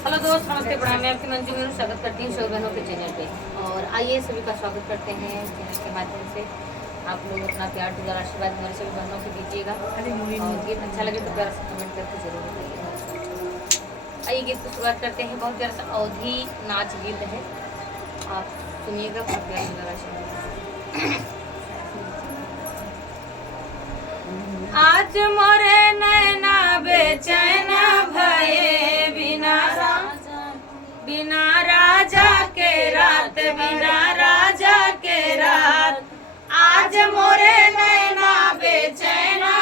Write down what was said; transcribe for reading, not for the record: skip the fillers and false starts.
हेलो दोस्त, नमस्ते, प्रणाम। मैं आपकी मंजू मेरू स्वागत करती हूँ शोर बहनों के चैनल पे। और आइए सभी का स्वागत करते हैं चैनल के माध्यम से। आप लोग अपना प्यार दुलार आशीर्वाद हमारे सभी बहनों को दीजिएगा और गीत अच्छा लगे तो प्यार से कमेंट करके जरूर बताइएगा। आइए गीत की शुरुआत करते हैं। बहुत प्यारा सा अवधी नाच गीत है, आप सुनिएगा। अपना प्यार दुलार आशीर्वाद। आज मोरे नैना बेचैना भये बिना राजा के रात, बिना राजा के रात। आज मोरे नैना बेचैना